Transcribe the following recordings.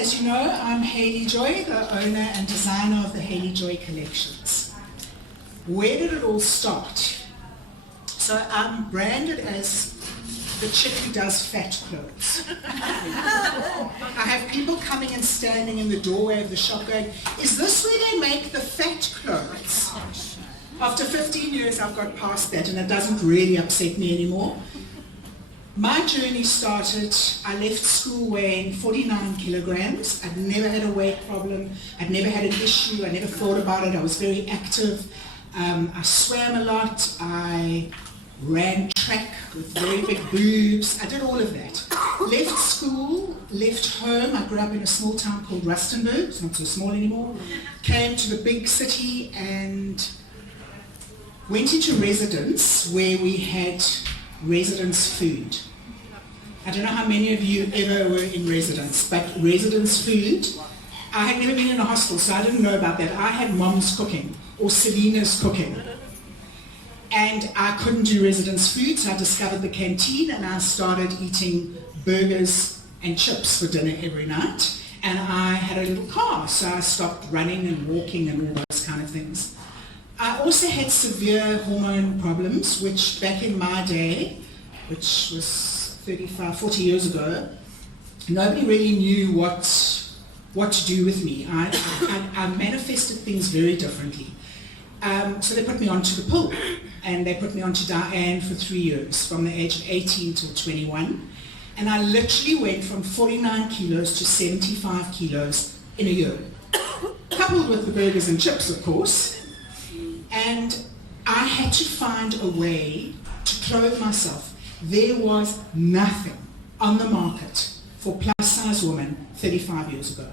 as you know, I'm Hayley Joy, the owner and designer of the Hayley Joy collections. Where did it all start? So I'm branded as the chick who does fat clothes. I have people coming and standing in the doorway of the shop going, is this where they make the fat clothes? After 15 years I've got past that and it doesn't really upset me anymore. My journey started, I left school weighing 49 kilograms. I'd never had a weight problem. I'd never had an issue. I never thought about it. I was very active. I swam a lot. I ran track with very big boobs. I did all of that. Left school, left home. I grew up in a small town called Rustenburg. It's not so small anymore. Came to the big city and went into residence where we had residence food. I don't know how many of you ever were in residence, but residence food, I had never been in a hostel, so I didn't know about that. I had mom's cooking or Selena's cooking. And I couldn't do residence food, so I discovered the canteen and I started eating burgers and chips for dinner every night. And I had a little car, so I stopped running and walking and all those kind of things. I also had severe hormone problems, which back in my day, which was 35, 40 years ago, nobody really knew what to do with me. I manifested things very differently. So they put me onto the pill, and they put me onto Diane for 3 years, from the age of 18 till 21. And I literally went from 49 kilos to 75 kilos in a year, coupled with the burgers and chips, of course. And I had to find a way to clothe myself. There was nothing on the market for plus-size women 35 years ago.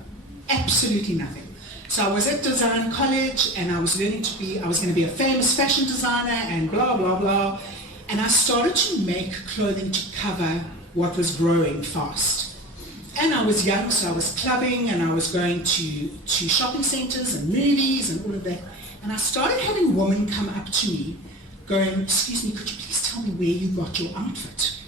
Absolutely nothing. So I was at design college and I was going to be a famous fashion designer and blah, blah, blah. And I started to make clothing to cover what was growing fast. And I was young, so I was clubbing and I was going to shopping centers and movies and all of that. And I started having women come up to me going, excuse me, could you please tell me where you got your outfit?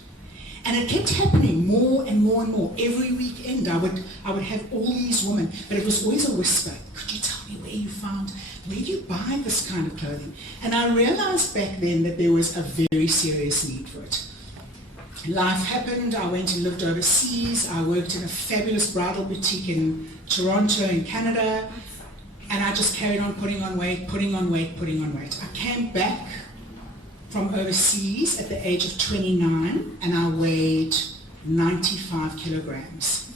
And it kept happening more and more and more. Every weekend I would have all these women, but it was always a whisper. Could you tell me where you buy this kind of clothing? And I realized back then that there was a very serious need for it. Life happened. I went and lived overseas. I worked in a fabulous bridal boutique in Toronto in Canada. And I just carried on putting on weight, putting on weight, putting on weight. I came back from overseas at the age of 29 and I weighed 95 kilograms.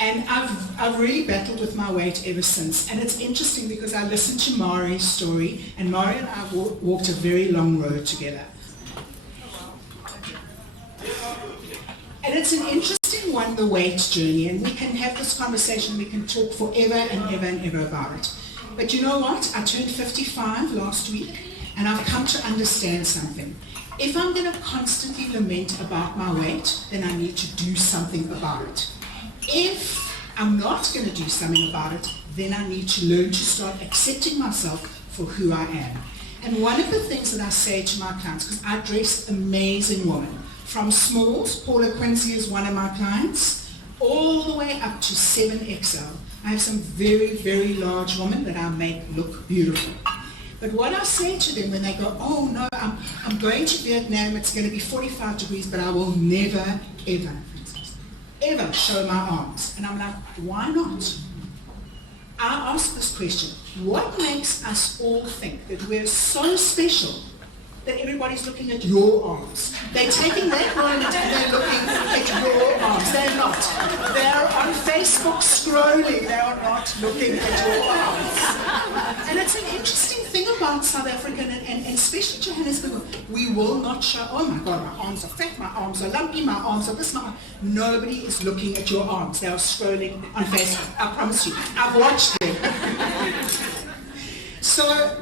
And I've really battled with my weight ever since. And it's interesting because I listened to Mari's story, and Mari and I walked a very long road together. And it's an interesting one, the weight journey, and we can have this conversation, we can talk forever and ever and ever about it. But you know what? I turned 55 last week, and I've come to understand something. If I'm going to constantly lament about my weight, then I need to do something about it. If I'm not going to do something about it, then I need to learn to start accepting myself for who I am. And one of the things that I say to my clients, because I dress amazing women, from smalls, Paula Quincy is one of my clients, all the way up to 7XL. I have some very, very large women that I make look beautiful. But what I say to them when they go, oh no, I'm going to Vietnam, it's going to be 45 degrees, but I will never, ever show my arms. And I'm like, why not? I ask this question, what makes us all think that we're so special that everybody's looking at your arms? They're taking that moment and they're looking at your arms. They're not. They're on Facebook scrolling. They are not looking at your arms. And it's an interesting thing about South Africa and especially Johannesburg. We will not show, oh my God, my arms are fat, my arms are lumpy, my arms are this, my arms. Nobody is looking at your arms. They are scrolling on Facebook. I promise you. I've watched them. So,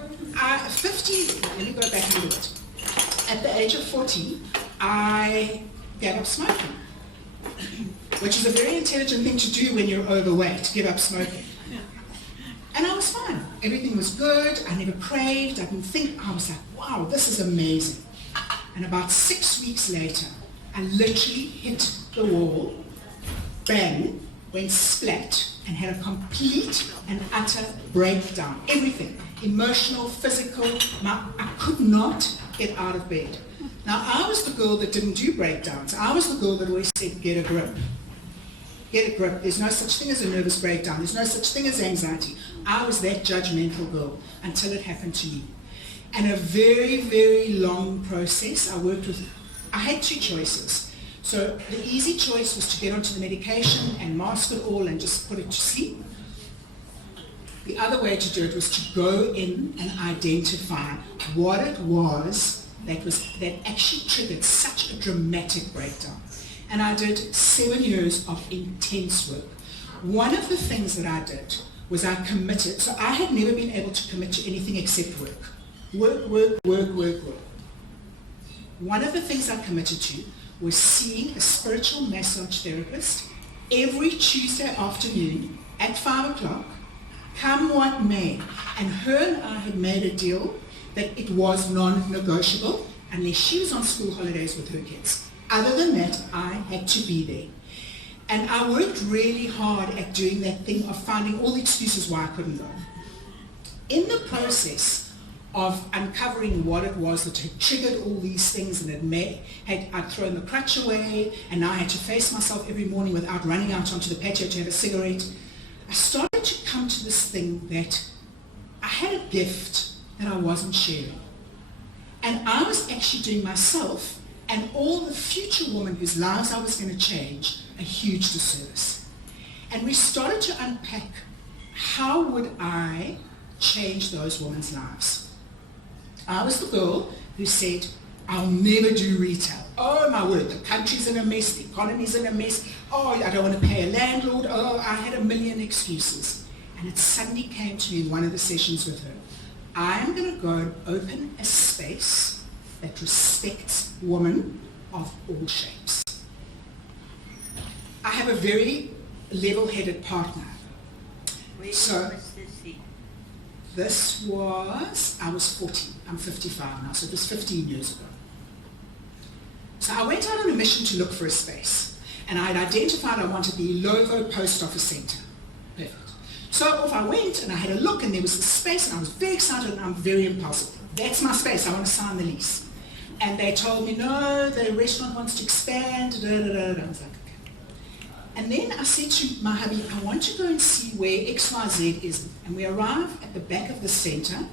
50, let me go back a little bit. At the age of 40, I gave up smoking, which is a very intelligent thing to do when you're overweight, to give up smoking. And I was fine. Everything was good. I never craved. I didn't think. I was like, wow, this is amazing. And about 6 weeks later, I literally hit the wall, bang, went splat and had a complete and utter breakdown. Everything, emotional, physical, I could not get out of bed. Now, I was the girl that didn't do breakdowns. I was the girl that always said, get a grip. Get a grip. There's no such thing as a nervous breakdown. There's no such thing as anxiety. I was that judgmental girl until it happened to me. And a very, very long process. I had two choices. So the easy choice was to get onto the medication and mask it all and just put it to sleep. The other way to do it was to go in and identify what it was that actually triggered such a dramatic breakdown. And I did 7 years of intense work. One of the things that I did was I committed, so I had never been able to commit to anything except work. Work. One of the things I committed to was seeing a spiritual massage therapist every Tuesday afternoon at 5 o'clock, come what may. And her and I had made a deal that it was non-negotiable unless she was on school holidays with her kids. Other than that, I had to be there. And I worked really hard at doing that thing of finding all the excuses why I couldn't go. In the process of uncovering what it was that had triggered all these things and I'd thrown the crutch away, and now I had to face myself every morning without running out onto the patio to have a cigarette, I started to come to this thing that I had a gift that I wasn't sharing. And I was actually doing myself and all the future women whose lives I was going to change a huge disservice. And we started to unpack, how would I change those women's lives? I was the girl who said, I'll never do retail. Oh my word, the country's in a mess, the economy's in a mess. Oh, I don't want to pay a landlord. Oh, I had a million excuses. And it suddenly came to me in one of the sessions with her. I'm going to go and open a space that respects women of all shapes. I have a very level-headed partner. So this was, I was 40, I'm 55 now, so it was 15 years ago. So I went out on a mission to look for a space, and I had identified I wanted the Lovo Post Office Centre. Perfect. So off I went, and I had a look, and there was a space, and I was very excited, and I'm very impulsive. That's my space, I want to sign the lease. And they told me, no, the restaurant wants to expand, I was like, okay. And then I said to my hubby, I want to go and see where XYZ is. And we arrive at the back of the centre,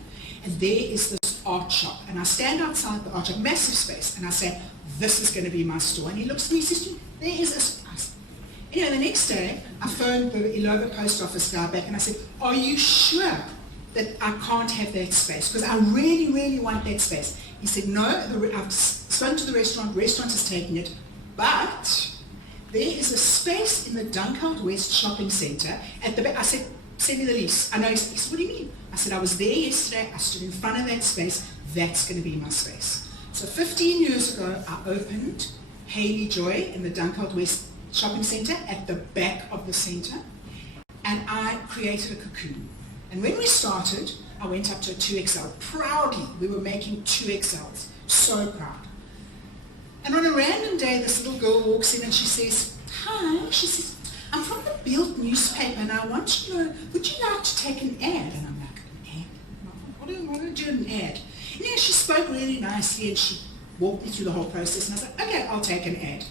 and there is this art shop. And I stand outside the art shop, massive space, and I say, this is going to be my store. And he looks at me and says, there is a space. Anyway, the next day, I phoned the Ilova post office guy back, and I said, are you sure that I can't have that space? Because I really, really want that space. He said, no, I've spoken to the restaurant is taking it, but there is a space in the Dunkeld West shopping centre at the back. I said, send me the lease. I know. He said, what do you mean? I said, I was there yesterday, I stood in front of that space, that's going to be my space. So 15 years ago, I opened Hayley Joy in the Dunkeld West shopping centre at the back of the centre, and I created a cocoon. And when we started, I went up to a 2XL. Proudly, we were making 2XLs. So proud. And on a random day, this little girl walks in and she says, hi, she says, I'm from the Beeld newspaper and I want to know, would you like to take an ad? And I'm like, an ad? What do I do an ad? And yeah, she spoke really nicely and she walked me through the whole process, and I was like, okay, I'll take an ad.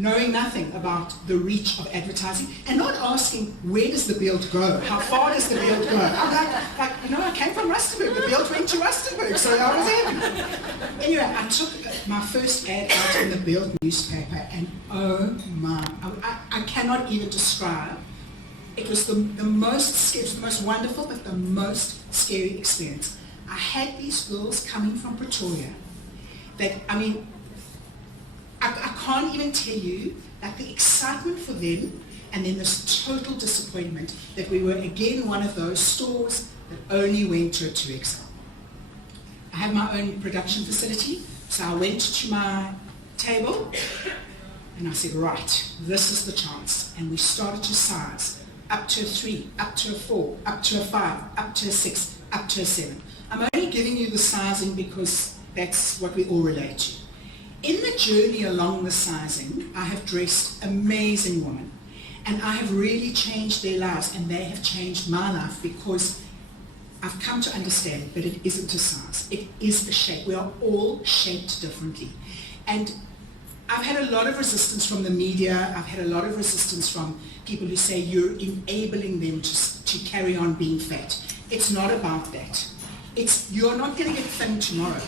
Knowing nothing about the reach of advertising and not asking, where does the Beeld go? How far does the Beeld go? I'm like, I came from Rustenburg. The Beeld went to Rustenburg, so I was happy. Anyway, I took my first ad out in the Beeld newspaper, and oh my, I cannot even describe. It was the most scary, it was the most wonderful, but the most scary experience. I had these girls coming from Pretoria that, I can't even tell you, like, the excitement for them, and then this total disappointment that we were again one of those stores that only went to a 2XL. I have my own production facility, so I went to my table and I said, right, this is the chance. And we started to size up to a 3, up to a 4, up to a 5, up to a 6, up to a 7. I'm only giving you the sizing because that's what we all relate to. In the journey along the sizing, I have dressed amazing women. And I have really changed their lives, and they have changed my life, because I've come to understand that it isn't a size, it is a shape. We are all shaped differently. And I've had a lot of resistance from the media, I've had a lot of resistance from people who say you're enabling them to carry on being fat. It's not about that. You're not going to get thin tomorrow.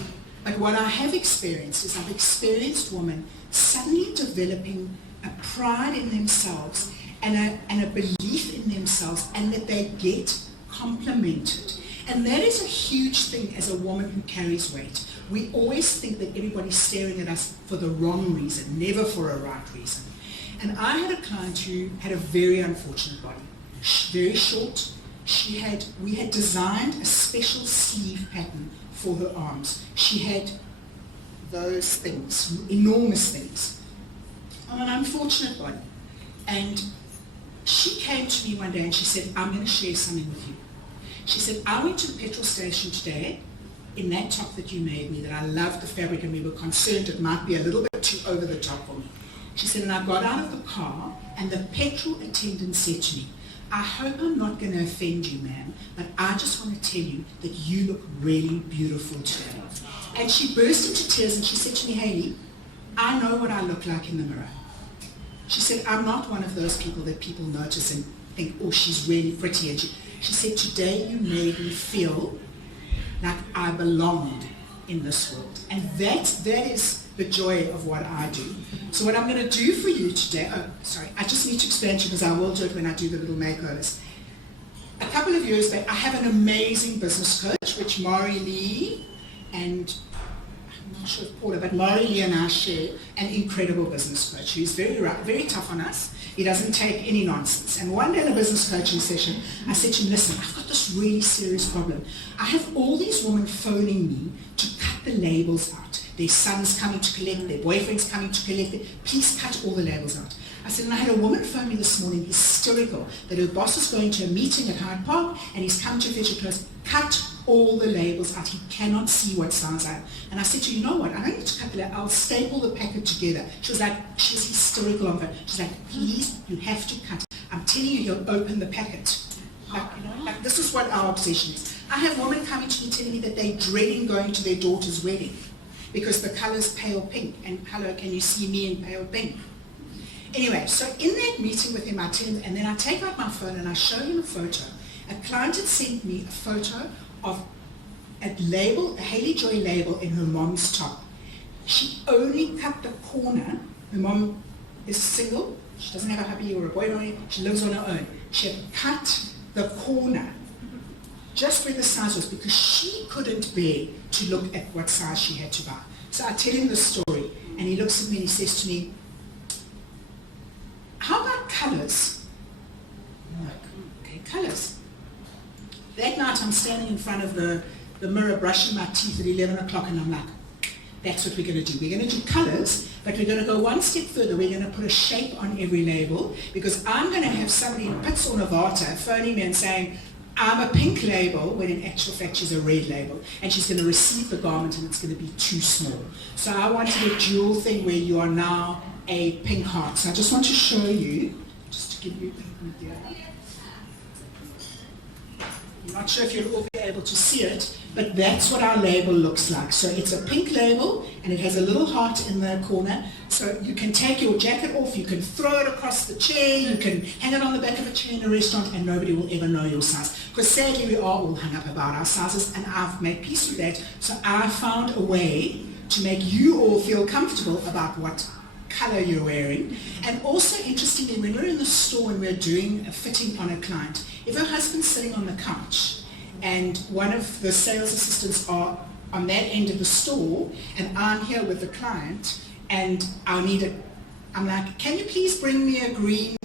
But what I have experienced is I've experienced women suddenly developing a pride in themselves and a belief in themselves, and that they get complimented. And that is a huge thing as a woman who carries weight. We always think that everybody's staring at us for the wrong reason, never for a right reason. And I had a client who had a very unfortunate body, very short. We had designed a special sleeve pattern for her arms. She had those things, enormous things, on an unfortunate body. And she came to me one day and she said, I'm going to share something with you. She said, I went to the petrol station today in that top that you made me, that I loved the fabric, and we were concerned it might be a little bit too over the top for me. She said, and I got out of the car and the petrol attendant said to me, I hope I'm not going to offend you, ma'am, but I just want to tell you that you look really beautiful today. And she burst into tears and she said to me, Hayley, I know what I look like in the mirror. She said, I'm not one of those people that people notice and think, oh, she's really pretty. And she said, today you made me feel like I belonged in this world. And that is the joy of what I do. So what I'm going to do for you today, I just need to explain to you, because I will do it when I do the little makeovers. A couple of years back, I have an amazing business coach, which Maury Lee and, I'm not sure if Paula, but Maury Lee and I share an incredible business coach who's very tough on us. He doesn't take any nonsense. And one day in a business coaching session, I said to him, listen, I've got this really serious problem. I have all these women phoning me to cut the labels out. Their son's coming to collect, their boyfriend's coming to collect it. Please cut all the labels out. I said, and I had a woman phone me this morning, hysterical, that her boss is going to a meeting at Hyde Park and he's come to fetch her clothes. Cut all the labels out. He cannot see what size I am. And I said to her, you know what? I don't need to cut the label. I'll staple the packet together. She was hysterical on that. She's like, please, you have to cut. I'm telling you, he'll open the packet. Like this is what our obsession is. I have women coming to me telling me that they're dreading going to their daughter's wedding because the color's pale pink. And hello, can you see me in pale pink? Anyway, so in that meeting with him, I tell him, and then I take out my phone and I show him a photo. A client had sent me a photo of a label, a Hayley Joy label in her mom's top. She only cut the corner. Her mom is single. She doesn't have a hubby or a boyfriend. She lives on her own. She had cut the corner just where the size was because she couldn't bear to look at what size she had to buy. So I tell him the story and he looks at me and he says to me, how about colors? I'm like, okay, colors. That night I'm standing in front of the mirror brushing my teeth at 11 o'clock and I'm like, that's what we're going to do. We're going to do colors, but we're going to go one step further. We're going to put a shape on every label because I'm going to have somebody in Pits or Nevada phoning me and saying, I'm a pink label, when in actual fact she's a red label. And she's going to receive the garment and it's going to be too small. So I wanted a dual thing where you are now a pink heart. So I just want to show you, just to give you an idea. I'm not sure if you'll all be able to see it, but that's what our label looks like. So it's a pink label and it has a little heart in the corner. So you can take your jacket off, you can throw it across the chair, you can hang it on the back of a chair in a restaurant and nobody will ever know your size. Because sadly we are all hung up about our sizes and I've made peace with that. So I found a way to make you all feel comfortable about what color you're wearing. And also interestingly, when we're in the store and we're doing a fitting on a client, if her husband's sitting on the couch and one of the sales assistants are on that end of the store and I'm here with the client and I'm like, can you please bring me a green?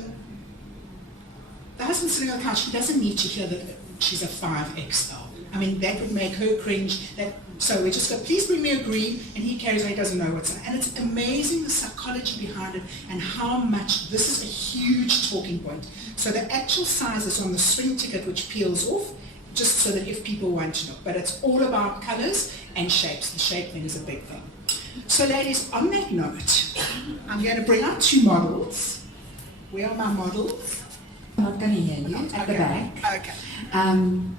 The husband's sitting on the couch, he doesn't need to hear that she's a 5XL. I mean, that would make her cringe. So we just go, please bring me a green, and he carries on, he doesn't know what's in it. And it's amazing the psychology behind it and how much, this is a huge talking point. So the actual size is on the swing ticket which peels off, just so that if people want to know. But it's all about colors and shapes. The shape thing is a big thing. So ladies, on that note, I'm going to bring out two models. Where are my models? I'm not going to hear you. At the back. Okay.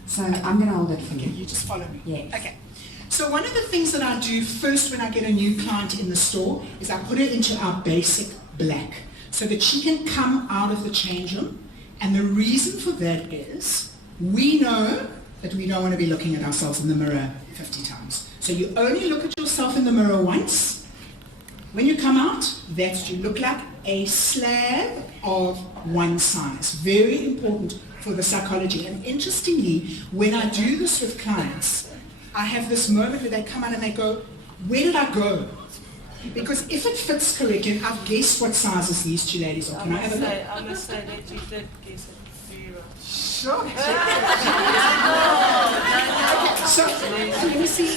So I'm going to hold it for Okay, you. you just follow me. Yes. Okay. So one of the things that I do first when I get a new client in the store is I put her into our basic black so that she can come out of the change room. And the reason for that is we know that we don't want to be looking at ourselves in the mirror 50 times. So you only look at yourself in the mirror once. When you come out, that's you look like a slab of one size. Very important for the psychology. And interestingly, when I do this with clients, I have this moment where they come out and they go, where did I go? Because if it fits correctly, I've guessed what sizes these two ladies are. Can I have a look? I must say that you did guess it very well. Sure. Okay, so let me see.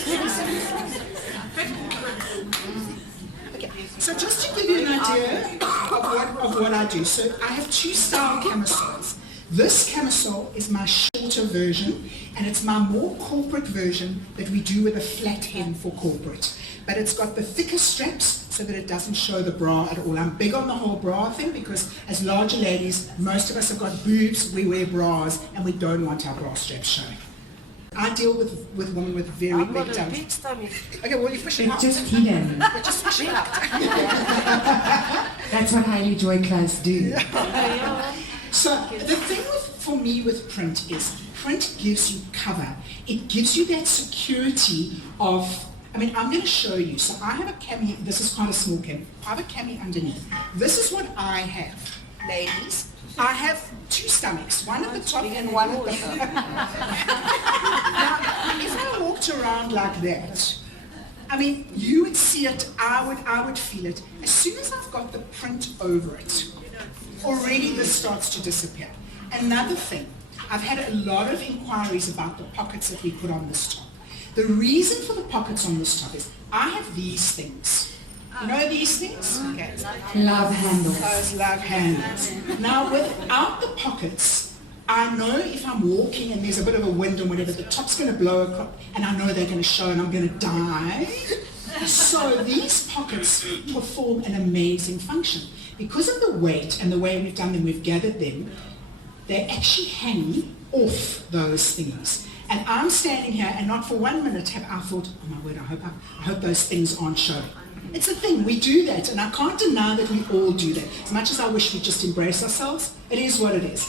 Okay, so just to give you an idea of what I do. So I have two style camisoles. This camisole is my shorter version, and it's my more corporate version that we do with a flat hem for corporate. But it's got the thicker straps so that it doesn't show the bra at all. I'm big on the whole bra thing because as larger ladies, most of us have got boobs, we wear bras, and we don't want our bra straps showing. I deal with women with very I've big got a tummies. big stomach. Okay, well you push it It's out. just hidden. Just push it out. That's what Hayley Joy clothes do. So the thing for me with print is print gives you cover. It gives you that security of, I mean, I'm going to show you. So I have a cami, this is quite a small cami. I have a cami underneath. This is what I have, ladies. I have two stomachs, one at the top and one at the bottom. Now, if I walked around like that, I mean, you would see it, I would feel it. As soon as I've got the print over it, already this starts to disappear. Another thing, I've had a lot of inquiries about the pockets that we put on this top. The reason for the pockets on this top is I have these things. You know these things? Okay. Love handles. Those love handles. Now, without the pockets, I know if I'm walking and there's a bit of a wind or whatever, the top's going to blow across, and I know they're going to show and I'm going to die. So these pockets perform an amazing function. Because of the weight and the way we've done them, we've gathered them, they actually hang off those things. And I'm standing here and not for 1 minute have I thought, oh my word, I hope those things aren't showing. It's a thing, we do that, and I can't deny that we all do that. As much as I wish we'd just embrace ourselves, it is what it is.